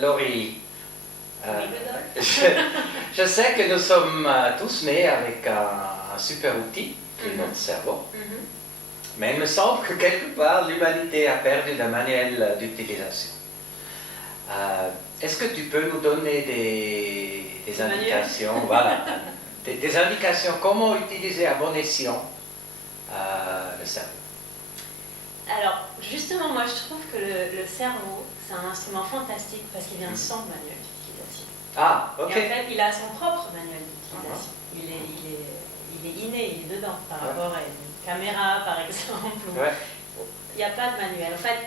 Laurie, je sais que nous sommes tous nés avec un super outil, qui est notre cerveau, mais il me semble que quelque part l'humanité a perdu le manuel d'utilisation. Est-ce que tu peux nous donner des indications, voilà, des indications comment utiliser à bon escient le cerveau? Alors, justement, moi je trouve que le cerveau, c'est un instrument fantastique parce qu'il vient sans manuel d'utilisation. Ah, ok. Et en fait, il a son propre manuel d'utilisation. Il est inné, il est dedans, par rapport à une caméra, par exemple. Il n'y a pas de manuel. En fait,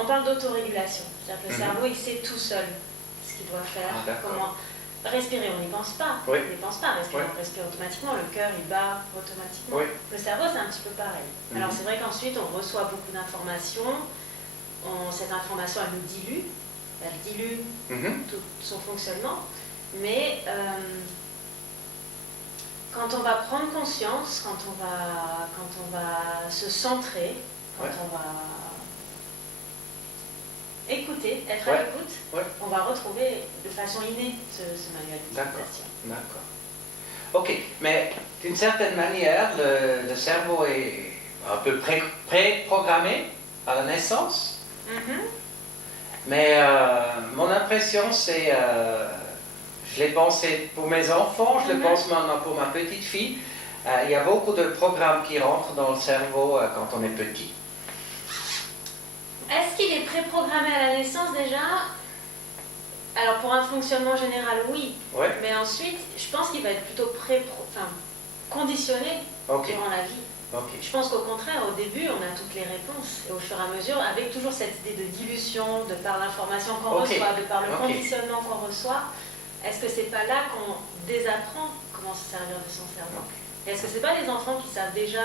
on parle d'autorégulation. C'est-à-dire que le cerveau, il sait tout seul ce qu'il doit faire, comment respirer, on n'y pense pas. On n'y pense pas, respirer, on respire automatiquement, le cœur, il bat automatiquement. Le cerveau, c'est un petit peu pareil. Alors, c'est vrai qu'ensuite, on reçoit beaucoup d'informations. Cette information, elle nous dilue. Elle dilue tout son fonctionnement. Mais quand on va prendre conscience, quand on va se centrer, quand on va écouter, être à l'écoute, on va retrouver de façon innée ce manuel d'utilisation. D'accord. Ok, mais d'une certaine manière, le cerveau est un peu pré-programmé à la naissance. Mais mon impression, c'est, je l'ai pensé pour mes enfants, je le pense maintenant pour ma petite fille, il y a beaucoup de programmes qui rentrent dans le cerveau quand on est petit. Est-ce qu'il est préprogrammé à la naissance déjà? Alors pour un fonctionnement général, oui. Mais ensuite, je pense qu'il va être plutôt conditionné durant la vie. Je pense qu'au contraire, au début, on a toutes les réponses. Et au fur et à mesure, avec toujours cette idée de dilution, de par l'information qu'on reçoit, de par le conditionnement qu'on reçoit, est-ce que c'est pas là qu'on désapprend comment se servir de son cerveau? Et est-ce que c'est pas les enfants qui savent déjà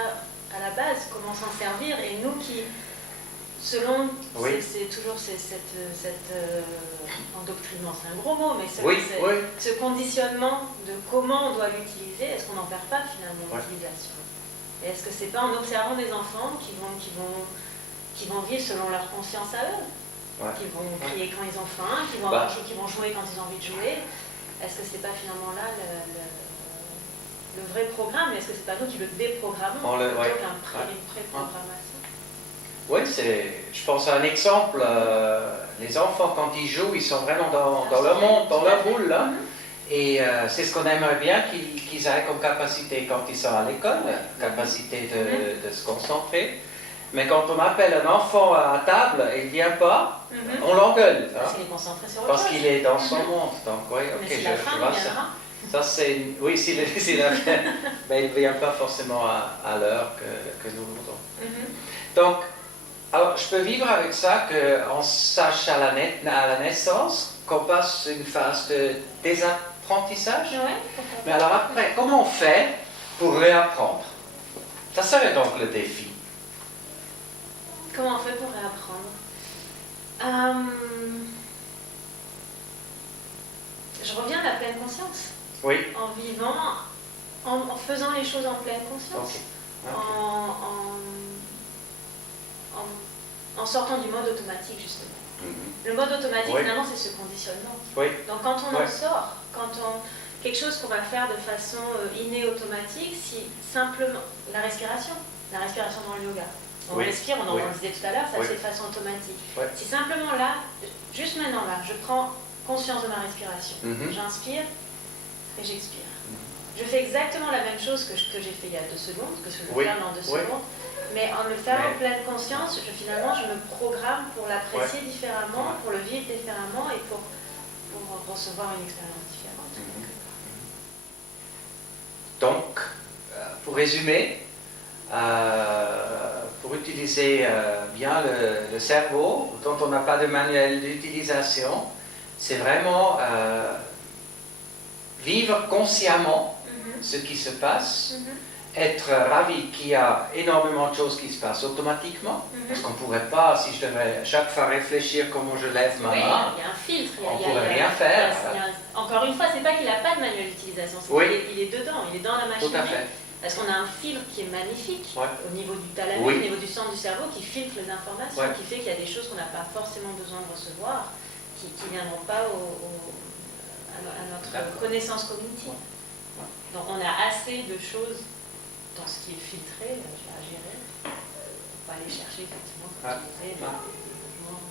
à la base comment s'en servir et nous qui, selon, c'est toujours cet endoctrinement, c'est un gros mot, mais ce conditionnement de comment on doit l'utiliser, est-ce qu'on n'en perd pas finalement l'utilisation? Et est-ce que c'est pas en observant des enfants qui vont vivre selon leur conscience à eux, qui vont crier quand ils ont faim, qui vont jouer quand ils ont envie de jouer? Est-ce que c'est pas finalement là le vrai programme? Est-ce que c'est pas nous qui le déprogrammons plutôt qu'une pré-programmation? Oui, je pense à un exemple, les enfants quand ils jouent, ils sont vraiment dans le monde, dans leur boule là. Et c'est ce qu'on aimerait bien qu'ils aient comme capacité quand ils sont à l'école, capacité de se concentrer. Mais quand on appelle un enfant à table et il ne vient pas, on l'engueule. Parce qu'il est concentré sur autre chose. Parce qu'il est dans son monde. Donc oui, ok, je vois ça. Ça c'est, oui, s'il a fait, mais il ne vient pas forcément à l'heure que nous voudrons. Donc, alors je peux vivre avec ça, qu'on sache à la naissance qu'on passe une phase de désapprentissage. Mais alors après, comment on fait pour réapprendre? Ça serait donc le défi. Comment on fait pour réapprendre? Je reviens à la pleine conscience. En vivant, en faisant les choses en pleine conscience. En sortant du mode automatique, justement. Le mode automatique, finalement, c'est ce conditionnement. Donc, quand on en sort, quelque chose qu'on va faire de façon innée, automatique, si simplement la respiration dans le yoga. On respire, on en disait tout à l'heure, ça se fait de façon automatique. Si simplement là, juste maintenant là, je prends conscience de ma respiration, j'inspire et j'expire. Je fais exactement la même chose que j'ai fait il y a 2 secondes, que je vais faire dans 2 secondes, mais en le faisant en pleine conscience, finalement je me programme pour l'apprécier différemment, pour le vivre différemment et pour recevoir une expérience différente. Donc, pour résumer, pour utiliser bien le cerveau, dont on n'a pas de manuel d'utilisation, c'est vraiment vivre consciemment ce qui se passe, être ravi qu'il y a énormément de choses qui se passent automatiquement, parce qu'on ne pourrait pas, si je devais chaque fois réfléchir comment je lève ma main, il y a un filtre, on ne pourrait rien faire. Encore une fois, c'est pas qu'il n'a pas de manuel d'utilisation, c'est qu'il est dedans, il est dans la machine. Tout à fait. Parce qu'on a un filtre qui est magnifique au niveau du thalamus, au niveau du centre du cerveau, qui filtre les informations, qui fait qu'il y a des choses qu'on n'a pas forcément besoin de recevoir, qui ne viendront pas à notre connaissance cognitive. Donc on a assez de choses dans ce qui est filtré à gérer, pour pas aller chercher effectivement, comme tu disais, des mouvements